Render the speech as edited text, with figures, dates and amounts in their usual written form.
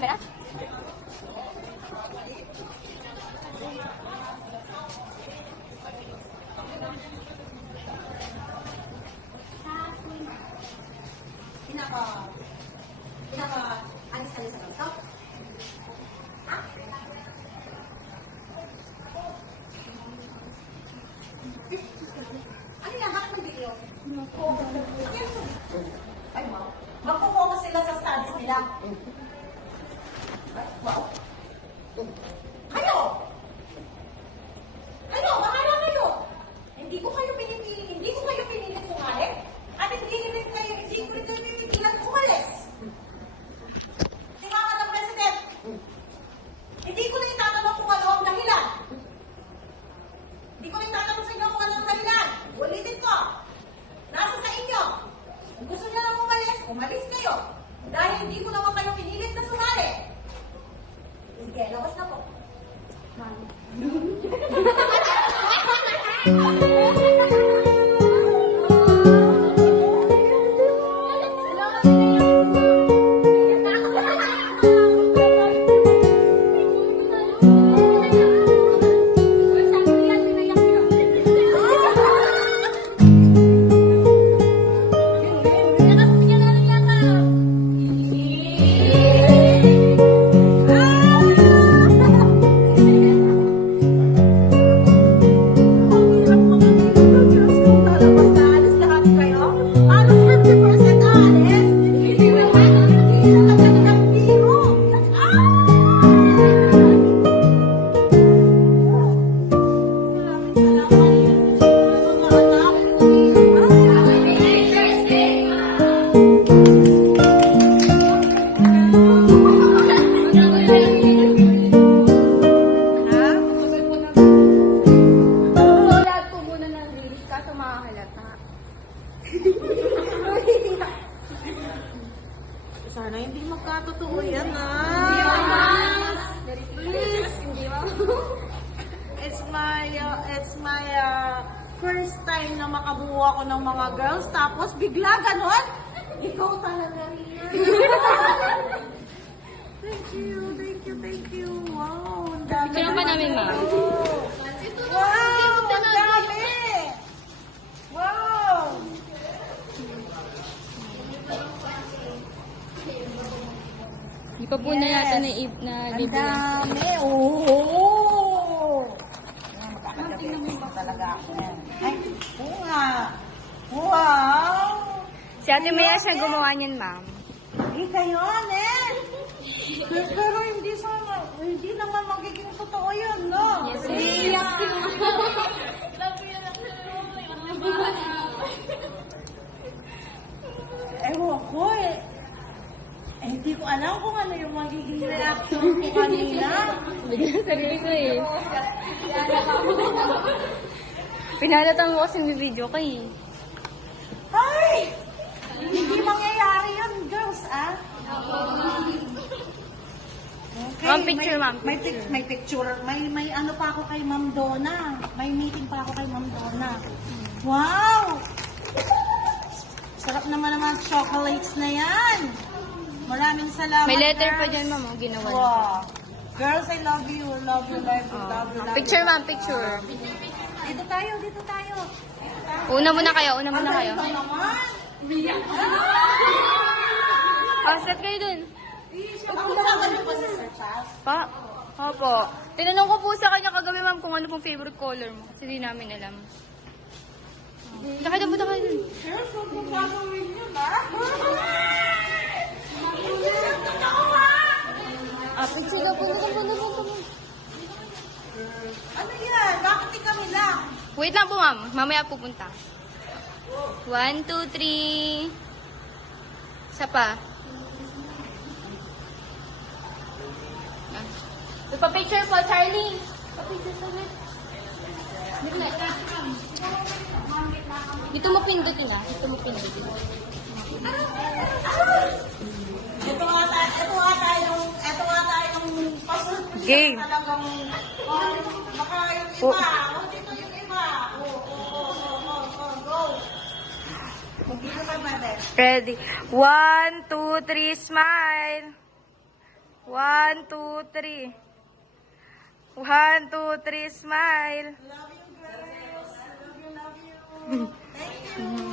camera? Alis ka na sa laptop? Ha? Ano yan? Bakit mag-video? Ay, wow. Magpo-focus sila sa studies nila. Wow. Kayo! Kayo! Bahala kayo! Hindi ko kayo pinilit sumali. At hindi ko rin kayo pinipigilan umalis. Di ba, Madam President? Hindi ko na itatanong kung ano ang dahilan. Hindi ko na itatanong sa inyo kung ano ang dahilan. Ulitin ko. Nasa sa inyo. Kung gusto niyo na umalis, umalis kayo. Dahil hindi ko naman kayo pinilit na sumali. Sige, labas na po. Sana hindi magkatotoo yan, Please. It's my first time na makabuo ako ng mga girls. Tapos bigla ganon. Ikaw talaga yan. Thank you. Wow, ang dami. Ito naman namin, ma'am. Wow, ang dami. Wow. Hindi pa po na yata na Ang bibilang. dami. Oo. Makakagabi talaga ako. Ay, oo nga. Wow. Si Ate Maya siya gumawa niyan, ma'am. Hindi kayo, Pero hindi naman magiging totoo yun, no? Yes, Ewan ko hindi ko alam kung ano yung magiging reaction ko kanina. Biglang seryoso eh. Pinalatan mo kasi may video ka eh. Ay! Hindi mangyayari yun, girls, Okay, Ma'am, picture, ma'am. May picture. May ano pa ako kay Ma'am Donna. May meeting pa ako kay Ma'am Donna. Wow! Sarap naman chocolates na yan. Maraming salamat, May letter pa girls. dyan, ma'am. Oh, ginawa niya. Wow. Girls, I love you. Love you. Picture, ma'am. Picture. Dito tayo. Una muna kayo. Una muna kayo. Ano naman? Set kayo dun. Pagkakasama niyo po si Sir Charles? Pa? Opo. Tinanong ko po sa kanya kagabi, ma'am, kung ano pong favorite color mo. Kasi di namin alam. Punta kayo dun. Girls, huwag mong gagawin yun, Picture daw. Punta. Ano yan? Bakit di kami lang? Wait lang po, ma'am. Mamaya pupunta. 1, 2, 3. Isa pa. Picture po, Charlie. Pa-picture sa net. Dito mo pindutin ah. Dito mo pindutin. Ito nga tayong pasunod Game. talagang baka yung iba. Dito yung iba. Go. Dito ka ba, Beth? Ready. 1, 2, 3, smile. 1, 2, 3. 1, 2, 3, smile. Love you, girls. Love you, love you. Thank you.